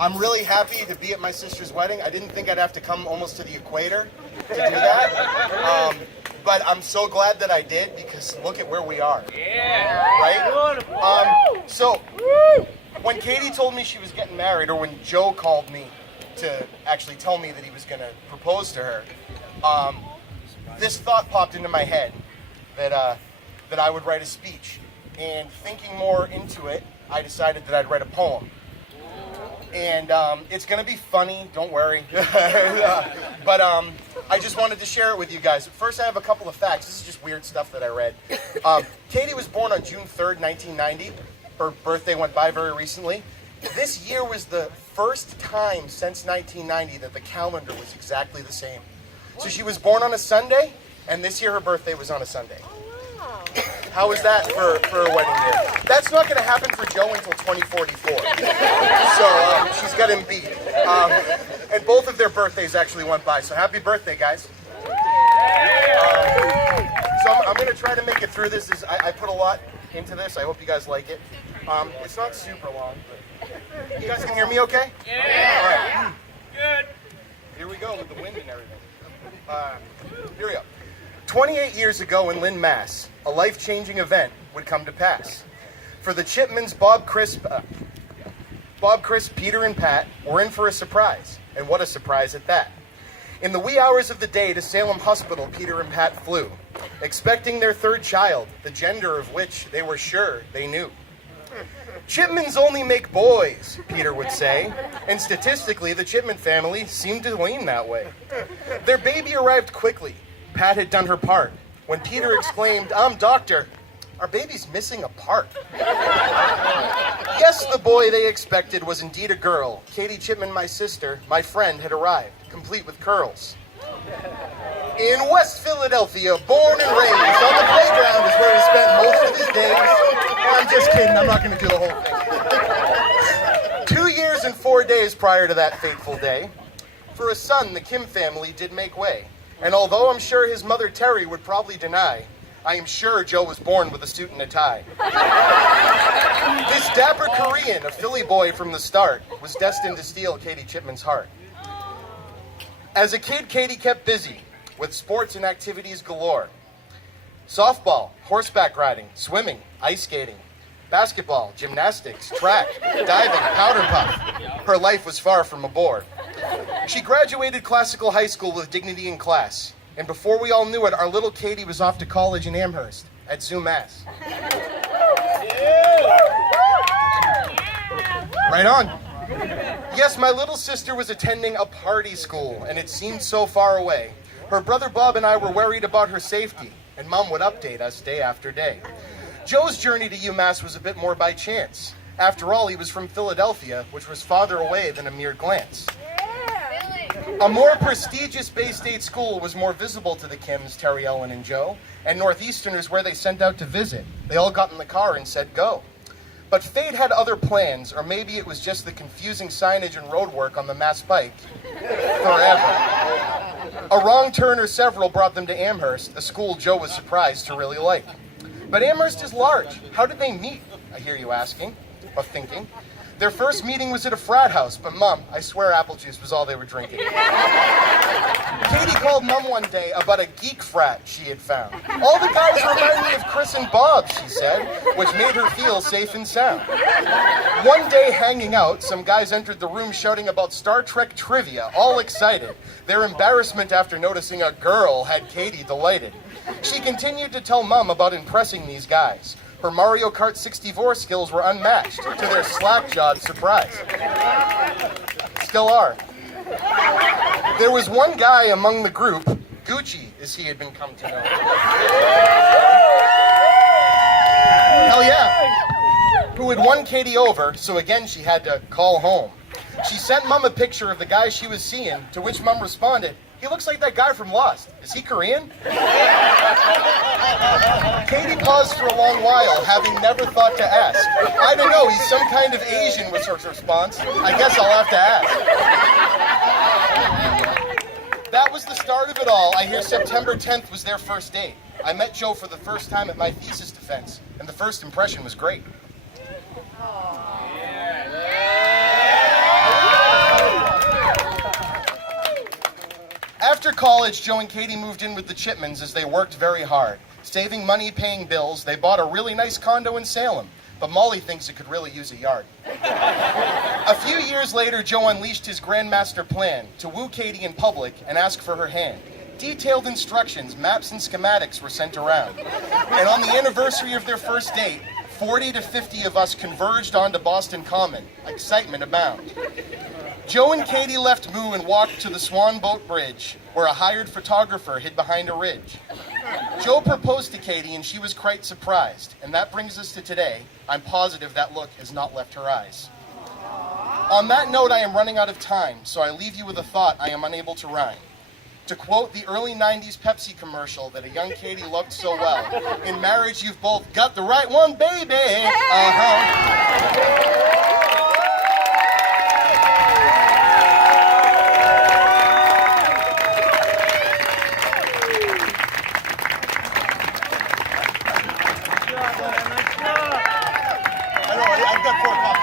I'm really happy to be at my sister's wedding. I didn't think I'd have to come almost to the equator to do that. But I'm so glad that I did, because look at where we are. Yeah. Right? So, when Catie told me she was getting married, or when Joe called me to actually tell me that he was going to propose to her, this thought popped into my head that I would write a speech. And thinking more into it, I decided that I'd write a poem. And it's going to be funny, don't worry. But I just wanted to share it with you guys. First, I have a couple of facts. This is just weird stuff that I read. Catie was born on June 3rd, 1990. Her birthday went by very recently. This year was the first time since 1990 that the calendar was exactly the same. So she was born on a Sunday, and this year her birthday was on a Sunday. How is that for a wedding year? That's not going to happen for Joe until 2044. So she's got him beat. And both of their birthdays actually went by. So happy birthday, guys. So I'm going to try to make it through this. I put a lot into this. I hope you guys like it. It's not super long, but you guys can hear me okay? Yeah. All right. Good. Here we go with the wind and everything. Here we go. 28 years ago in Lynn, Mass., a life-changing event would come to pass. For the Chipmans, Bob, Chris, Peter, and Pat were in for a surprise, and what a surprise at that. In the wee hours of the day to Salem Hospital, Peter and Pat flew, expecting their third child, the gender of which they were sure they knew. Chipmans only make boys, Peter would say, and statistically the Chipman family seemed to lean that way. Their baby arrived quickly. Pat had done her part. When Peter exclaimed, doctor, our baby's missing a part. Yes, the boy they expected was indeed a girl. Catie Chipman, my sister, my friend, had arrived, complete with curls. In West Philadelphia, born and raised, on the playground is where he spent most of his days. I'm just kidding, I'm not going to do the whole thing. 2 years and 4 days prior to that fateful day, for a son, the Kim family did make way. And although I'm sure his mother Terry would probably deny, I am sure Joe was born with a suit and a tie. This dapper Korean, a Philly boy from the start, was destined to steal Catie Chipman's heart. As a kid, Catie kept busy with sports and activities galore. Softball, horseback riding, swimming, ice skating, basketball, gymnastics, track, diving, powder puff. Her life was far from a bore. She graduated classical high school with dignity in class. And before we all knew it, our little Catie was off to college in Amherst at Zoo, Mass. Right on. Yes, my little sister was attending a party school, and it seemed so far away. Her brother Bob and I were worried about her safety, and Mom would update us day after day. Joe's journey to UMass was a bit more by chance. After all, he was from Philadelphia, which was farther away than a mere glance. A more prestigious Bay State school was more visible to the Kims, Terry, Ellen, and Joe, and Northeasterners where they sent out to visit. They all got in the car and said go. But fate had other plans, or maybe it was just the confusing signage and roadwork on the Mass Pike. Forever. A wrong turn or several brought them to Amherst, a school Joe was surprised to really like. But Amherst is large. How did they meet? I hear you asking, or thinking. Their first meeting was at a frat house, but Mom, I swear apple juice was all they were drinking. Catie called Mom one day about a geek frat she had found. All the guys remind me of Chris and Bob, she said, which made her feel safe and sound. One day hanging out, some guys entered the room shouting about Star Trek trivia, all excited. Their embarrassment after noticing a girl had Catie delighted. She continued to tell Mom about impressing these guys. Her Mario Kart 64 skills were unmatched, to their slack-jawed surprise. Still are. There was one guy among the group, Gucci, as he had been come to know. Hell yeah. Who had won Catie over, so again she had to call home. She sent Mom a picture of the guy she was seeing, to which Mom responded, "He looks like that guy from Lost. Is he Korean?" Catie paused for a long while, having never thought to ask. "I don't know, he's some kind of Asian," was her response. "I guess I'll have to ask." That was the start of it all. I hear September 10th was their first date. I met Joe for the first time at my thesis defense, and the first impression was great. Yeah. college, Joe and Catie moved in with the Chipmans as they worked very hard. Saving money, paying bills, they bought a really nice condo in Salem. But Molly thinks it could really use a yard. A few years later, Joe unleashed his grandmaster plan to woo Catie in public and ask for her hand. Detailed instructions, maps, and schematics were sent around. And on the anniversary of their first date, 40 to 50 of us converged onto Boston Common. Excitement abound. Joe and Catie left Moo and walked to the Swan Boat Bridge, where a hired photographer hid behind a ridge. Joe proposed to Catie, and she was quite surprised. And that brings us to today. I'm positive that look has not left her eyes. On that note, I am running out of time, so I leave you with a thought I am unable to rhyme. To quote the early 90s Pepsi commercial that a young Catie loved so well, in marriage you've both got the right one, baby. I know, I've got 4 copies.